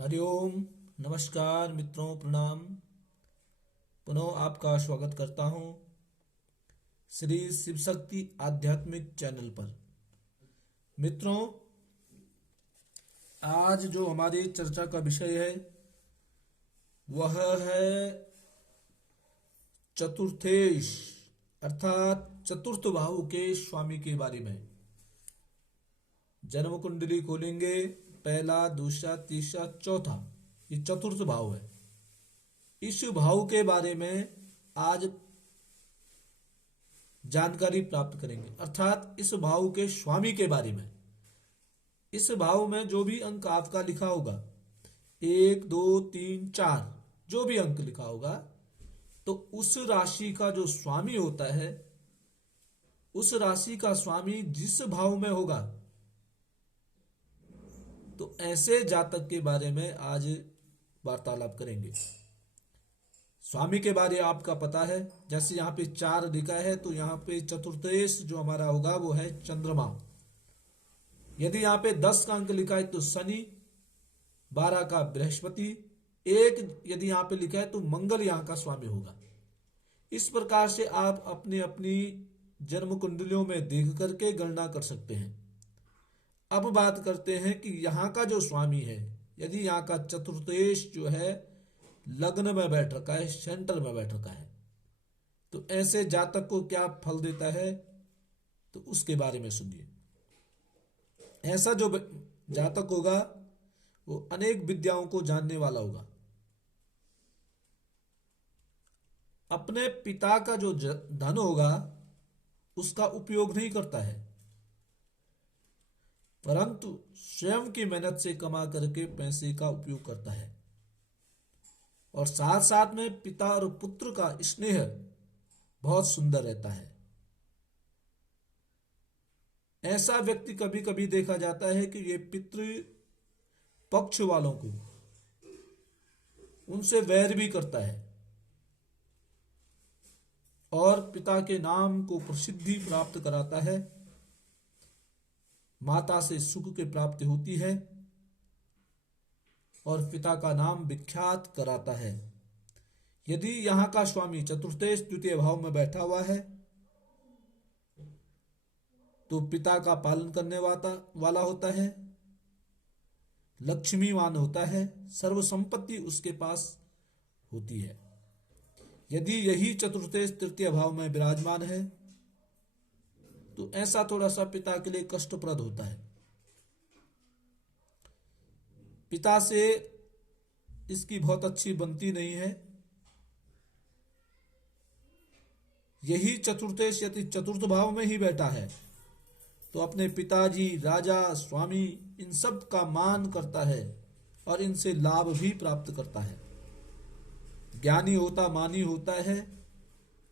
हरिओम। नमस्कार मित्रों, प्रणाम। पुनः आपका स्वागत करता हूँ श्री शिव शक्ति आध्यात्मिक चैनल पर। मित्रों, आज जो हमारी चर्चा का विषय है वह है चतुर्थेश अर्थात चतुर्थ भाव के स्वामी के बारे में। जन्म कुंडली खोलेंगे, पहला, दूसरा, तीसरा, चौथा, ये चतुर्थ भाव है। इस भाव के बारे में आज जानकारी प्राप्त करेंगे, अर्थात इस भाव के स्वामी के बारे में। इस भाव में जो भी अंक आपका लिखा होगा, 1, 2, 3, 4, जो भी अंक लिखा होगा, तो उस राशि का जो स्वामी होता है, उस राशि का स्वामी जिस भाव में होगा, तो ऐसे जातक के बारे में आज वार्तालाप करेंगे। स्वामी के बारे आपका पता है, जैसे यहाँ पे 4 लिखा है तो यहाँ पे चतुर्थेश जो हमारा होगा वो है चंद्रमा। यदि यहाँ पे 10 का अंक लिखा है तो शनि, 12 का बृहस्पति, 1 यदि यहाँ पे लिखा है तो मंगल यहाँ का स्वामी होगा। इस प्रकार से आप अपनी अपनी जन्म कुंडलियों में देख करके गणना कर सकते हैं। अब बात करते हैं कि यहाँ का जो स्वामी है, यदि यहाँ का चतुर्थेश जो है लग्न में बैठ रखा है, सेंटर में बैठ रखा है, तो ऐसे जातक को क्या फल देता है, तो उसके बारे में सुनिए। ऐसा जो जातक होगा वो अनेक विद्याओं को जानने वाला होगा। अपने पिता का जो धन होगा उसका उपयोग नहीं करता है, परंतु स्वयं की मेहनत से कमा करके पैसे का उपयोग करता है। और साथ साथ में पिता और पुत्र का स्नेह बहुत सुंदर रहता है। ऐसा व्यक्ति कभी कभी देखा जाता है कि ये पितृ पक्ष वालों को उनसे वैर भी करता है और पिता के नाम को प्रसिद्धि प्राप्त कराता है। माता से सुख की प्राप्ति होती है और पिता का नाम विख्यात कराता है। यदि यहाँ का स्वामी चतुर्थेश द्वितीय भाव में बैठा हुआ है तो पिता का पालन करने वाला होता है, लक्ष्मीवान होता है, सर्व संपत्ति उसके पास होती है। यदि यही चतुर्थेश तृतीय भाव में विराजमान है तो ऐसा थोड़ा सा पिता के लिए कष्टप्रद होता है। पिता से इसकी बहुत अच्छी बनती नहीं है। यही चतुर्थेश यदि चतुर्थ भाव में ही बैठा है तो अपने पिताजी, राजा, स्वामी, इन सब का मान करता है और इनसे लाभ भी प्राप्त करता है। ज्ञानी होता, मानी होता है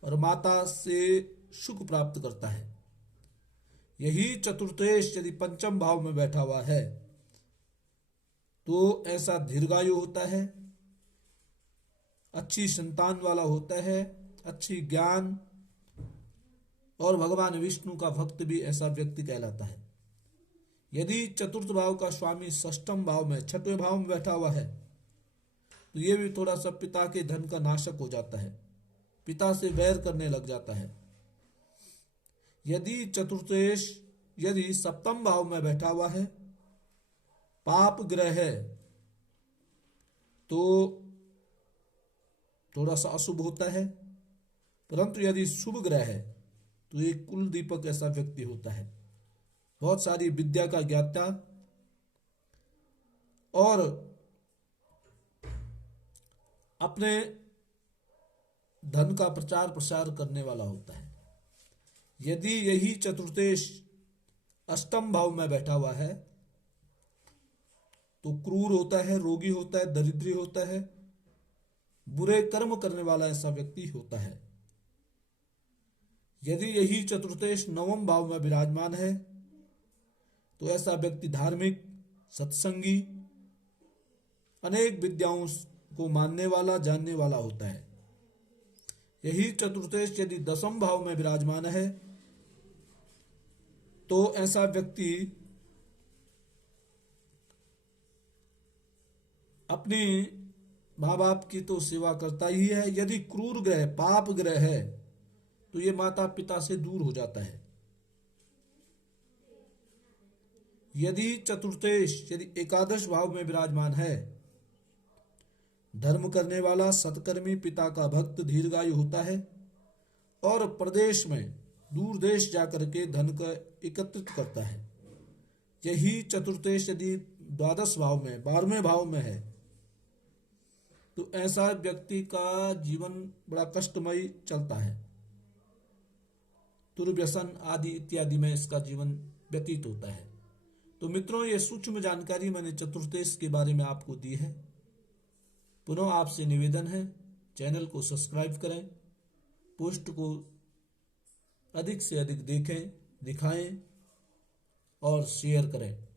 और माता से सुख प्राप्त करता है। यही चतुर्थेश यदि पंचम भाव में बैठा हुआ है तो ऐसा दीर्घायु होता है, अच्छी संतान वाला होता है, अच्छी ज्ञान और भगवान विष्णु का भक्त भी ऐसा व्यक्ति कहलाता है। यदि चतुर्थ भाव का स्वामी षष्ठम भाव में, छठवें भाव में बैठा हुआ है तो ये भी थोड़ा सा पिता के धन का नाशक हो जाता है, पिता से वैर करने लग जाता है। यदि चतुर्थेश यदि सप्तम भाव में बैठा हुआ है, पाप ग्रह है, तो थोड़ा सा अशुभ होता है। परंतु यदि शुभ ग्रह है तो एक कुल दीपक ऐसा व्यक्ति होता है, बहुत सारी विद्या का ज्ञाता और अपने धन का प्रचार प्रसार करने वाला होता है। यदि यही चतुर्थेश अष्टम भाव में बैठा हुआ है तो क्रूर होता है, रोगी होता है, दरिद्री होता है, बुरे कर्म करने वाला ऐसा व्यक्ति होता है। यदि यही चतुर्थेश नवम भाव में विराजमान है तो ऐसा व्यक्ति धार्मिक, सत्संगी, अनेक विद्याओं को मानने वाला, जानने वाला होता है। यही चतुर्थेश यदि दसम भाव में विराजमान है तो ऐसा व्यक्ति अपने माँ बाप की तो सेवा करता ही है। यदि क्रूर ग्रह पाप ग्रह है तो ये माता पिता से दूर हो जाता है। यदि चतुर्थेश यदि एकादश भाव में विराजमान है, धर्म करने वाला सत्कर्मी पिता का भक्त दीर्घायु होता है और प्रदेश में दूर देश जाकर के धन का एकत्रित करता है। यही चतुर्थेश यदि द्वादश भाव में 12वें भाव में है तो ऐसा व्यक्ति का जीवन बड़ा कष्टमयी चलता है। दुर्व्यसन आदि इत्यादि में इसका जीवन व्यतीत होता है। तो मित्रों, ये सूक्ष्म जानकारी मैंने चतुर्थेश के बारे में आपको दी है। पुनः आपसे निवेदन है, चैनल को सब्सक्राइब करें, पोस्ट को अधिक से अधिक देखें, दिखाएं और शेयर करें।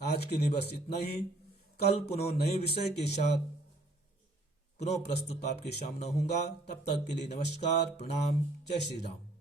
आज के लिए बस इतना ही। कल पुनः नए विषय के साथ पुनः प्रस्तुत आपके सामने होऊंगा। तब तक के लिए नमस्कार, प्रणाम, जय श्री राम।